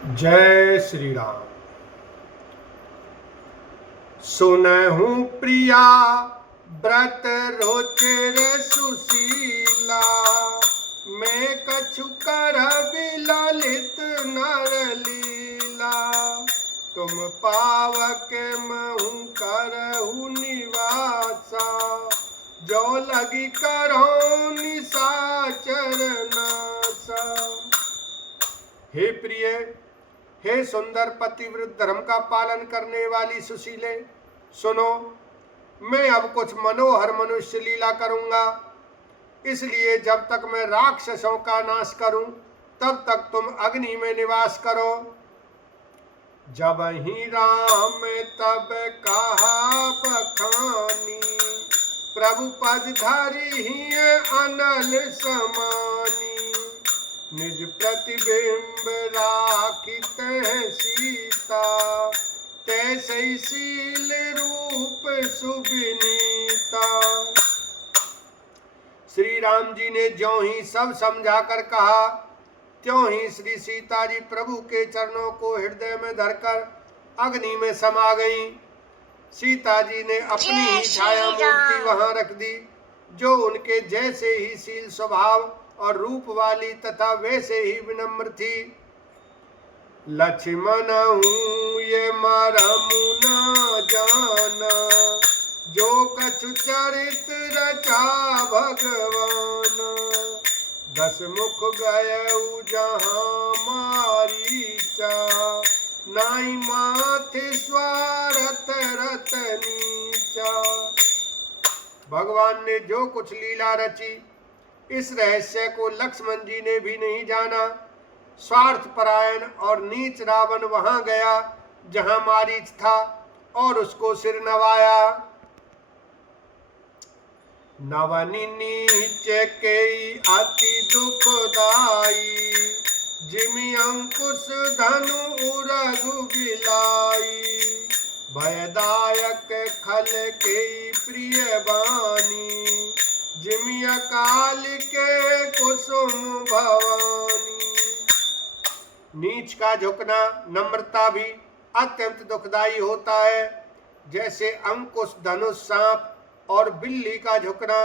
जय श्री राम। सुनहु प्रिया व्रत रोचर सुशीला, मैं कछु कर विललित नर लीला। तुम पावक महु करहु निवासा, जो लगी करो निशाचर नासा। हे प्रिय, हे सुंदर पतिव्रत धर्म का पालन करने वाली सुशीले, सुनो, मैं अब कुछ मनोहर मनुष्य लीला करूंगा। इसलिए जब तक मैं राक्षसों का नाश करूं तब तक तुम अग्नि में निवास करो। जब ही राम तब कहा बखानी, प्रभु पद धरि ही अनल समानी। निज प्रतिबिंब राखित सीता, तैसे शील रूप सुविनीता। श्री राम जी ने ज्यों ही सब समझाकर कहा, त्यों ही श्री सीता जी प्रभु के चरणों को हृदय में धरकर अग्नि में समा गईं। सीता जी ने अपनी ही छाया मूर्ति वहां रख दी, जो उनके जैसे ही शील स्वभाव और रूप वाली तथा वैसे ही विनम्र थी। लक्ष्मण हूँ ये मरमु न जाना, जो कछु चरित रचा भगवान। 10 मुख गयउ जहाँ मारीचा, नाई माथे स्वारथ रत नीचा। भगवान ने जो कुछ लीला रची, इस रहस्य को लक्ष्मण जी ने भी नहीं जाना। स्वार्थ परायण और नीच रावण वहां गया जहां मारीच था और उसको सिर नवाया। नवनी नीच के अति दुखदाई, जिमि अंकुश धनु उरगु बिलाई। भयदायक खल के प्रिय बानी, जिमि अकाल के कुसुम भवानी। नीच का झुकना नम्रता भी अत्यंत दुखदायी होता है, जैसे अंकुश धनुष सांप और बिल्ली का झुकना।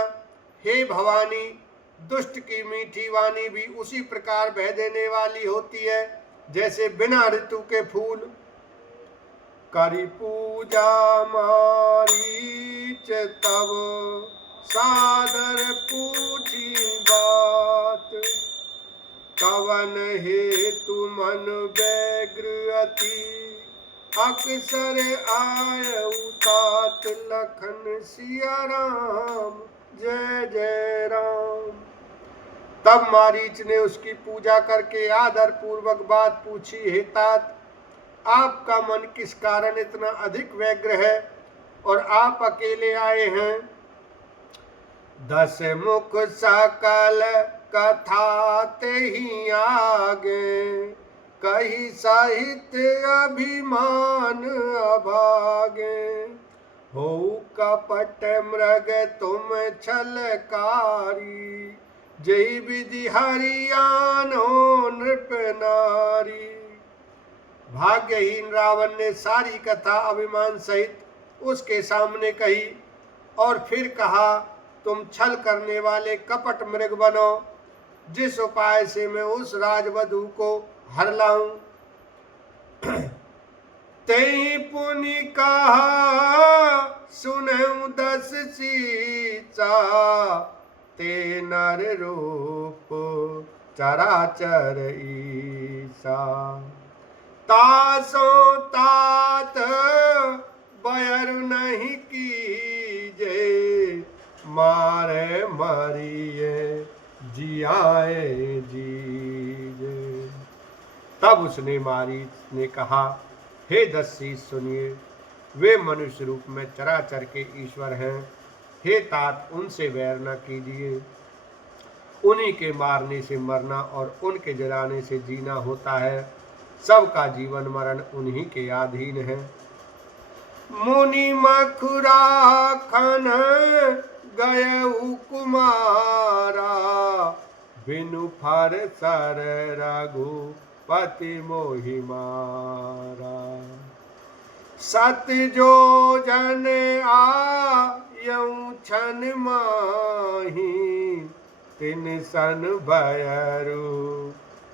हे भवानी, दुष्ट की मीठी वाणी भी उसी प्रकार बह देने वाली होती है, जैसे बिना ऋतु के फूल। करी पूजा मारीच तब, सादर पूछी बात। कवन हेतु मन व्यग्र अति, अक्सर आयउ तात। लखन सिया राम, जय जय राम। तब मारीच ने उसकी पूजा करके आदर पूर्वक बात पूछी, हे तात, आपका मन किस कारण इतना अधिक व्यग्र है और आप अकेले आए हैं? 10 मुख सकल कथा ते ही आगे, कही साहित्य अभिमान अभागे। हो कपट मृग तुम छलकारी, जय विधि हरियानो नृप नारी। भाग्यहीन रावण ने सारी कथा अभिमान सहित उसके सामने कही और फिर कहा, तुम छल करने वाले कपट मृग बनो, जिस उपाय से मैं उस राजवधू को हर लाऊं। तेई पुनि कहा सुनऊं 10 सीचा, ते नर रूप चराचर ईसा। तासो तात बयर नहीं कीजे, मारे मारिए जियाए जीजे। तब उसने मारीच ने कहा, हे 10 शीश सुनिए, वे मनुष्य रूप में चराचर के ईश्वर हैं। हे तात, उनसे वैर न कीजिए। उन्हीं के मारने से मरना और उनके जलाने से जीना होता है। सबका जीवन मरण उन्हीं के अधीन है। मुनि मखुरा खन गयउ कुमारा, बिनु फर सर रघु पति मोहि मारा। सत जो जन आयऊ छन माही, तिन सन भयरु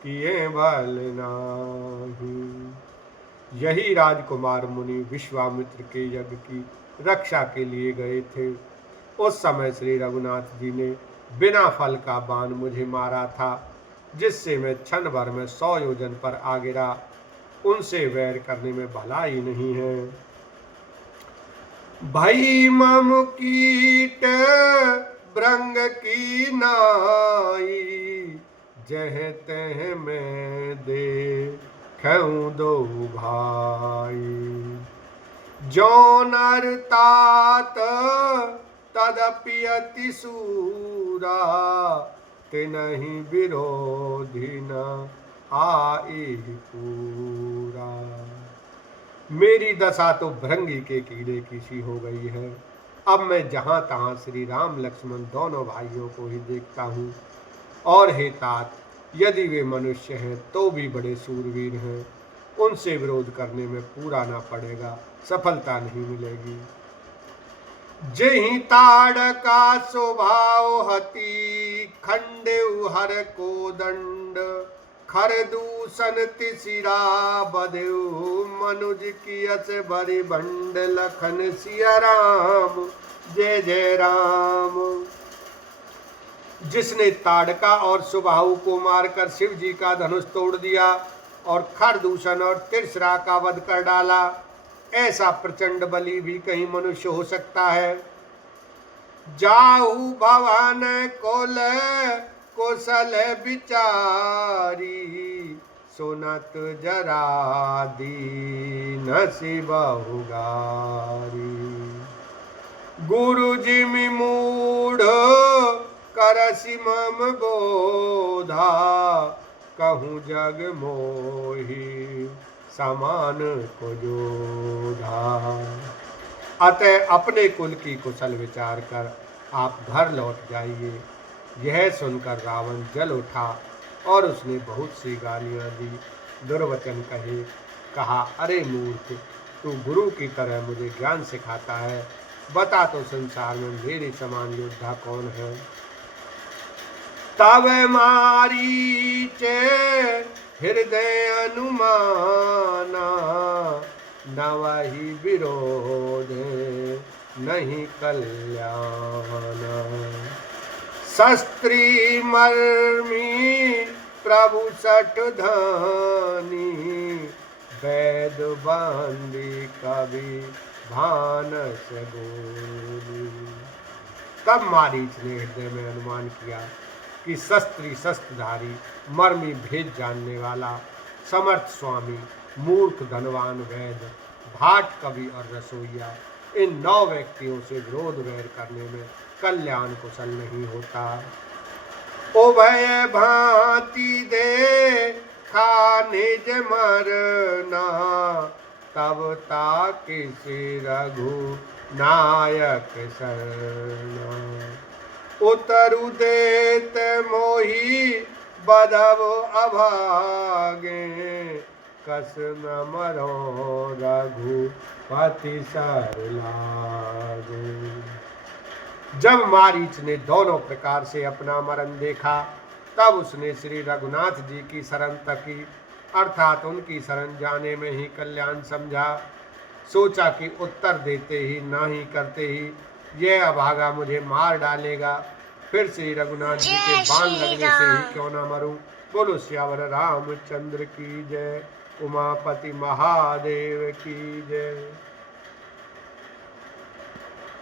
किए भल नाही। यही राजकुमार मुनि विश्वामित्र के यज्ञ की रक्षा के लिए गए थे। उस समय श्री रघुनाथ जी ने बिना फल का बाण मुझे मारा था, जिससे मैं क्षण भर में 100 योजन पर आ गिरा। उनसे वैर करने में भलाई नहीं है। भई मम कीट भृंग की नाई, जह तह में देखऊं दो भाई। जो नर तात तदपि अति सूरा, तिनहि विरोधी न आए पूरा। मेरी दशा तो भृंगी के कीड़े की सी हो गई है। अब मैं जहाँ तहाँ श्री राम लक्ष्मण दोनों भाइयों को ही देखता हूँ। और हे तात, यदि वे मनुष्य हैं तो भी बड़े सूरवीर हैं। उनसे विरोध करने में पूरा ना पड़ेगा, सफलता नहीं मिलेगी। जेहि ताड़का स्वभाव हति, खंडेउ हर को दंड। खर दूषण तिसिरा बदेउ, मनुज की अस भरी भंड। लखन सिया राम जय जय राम। जिसने ताड़का और सुबाहु को मारकर शिव जी का धनुष तोड़ दिया और खरदूषण और तिरसरा का वध कर डाला, ऐसा प्रचंड बली भी कहीं मनुष्य हो सकता है। जाहु भवन कोल कुशल विचारी, सुनत जरा दीन शिबहु गारी। गुरु जिमि मूढ़ करसि मम बोधा, कहूँ जग मोहि समान को जोधा। अतः अपने कुल की कुशल विचार कर आप घर लौट जाइए। यह सुनकर रावण जल उठा और उसने बहुत सी गालियाँ दी, दुर्वचन कहे। कहा, अरे मूर्ख, तू गुरु की तरह मुझे ज्ञान सिखाता है। बता तो संसार में मेरे समान योद्धा कौन है। तब मारीच हृदय अनुमाना, नवहि विरोध नहीं कल्याण। शस्त्री मर्मी प्रभु सठ धानी, वैद बांधी कवि भानस बोली। तब मारीच ने हृदय में अनुमान किया कि शस्त्रधारी, मर्मी भेद जानने वाला, समर्थ स्वामी, मूर्ख धनवान वैद, भाट कवि और रसोइया, इन 9 व्यक्तियों से विरोध वैर करने में कल्याण कुशल नहीं होता। उभय भांति दे खाने मरना, तब ताकि रघु नायक शरणा। उतरु देत मोहि बधव अभागे, कस न मरो रघुपति सर लागे। जब मारीच ने दोनों प्रकार से अपना मरण देखा, तब उसने श्री रघुनाथ जी की शरण तकी, अर्थात उनकी शरण जाने में ही कल्याण समझा। सोचा कि उत्तर देते ही नाही करते ही यह अभागा मुझे मार डालेगा, फिर श्री रघुनाथ जी के बाण लगने से ही क्यों न मरूं। बोलो सियावर रामचंद्र की जय, उमापति महादेव की जय।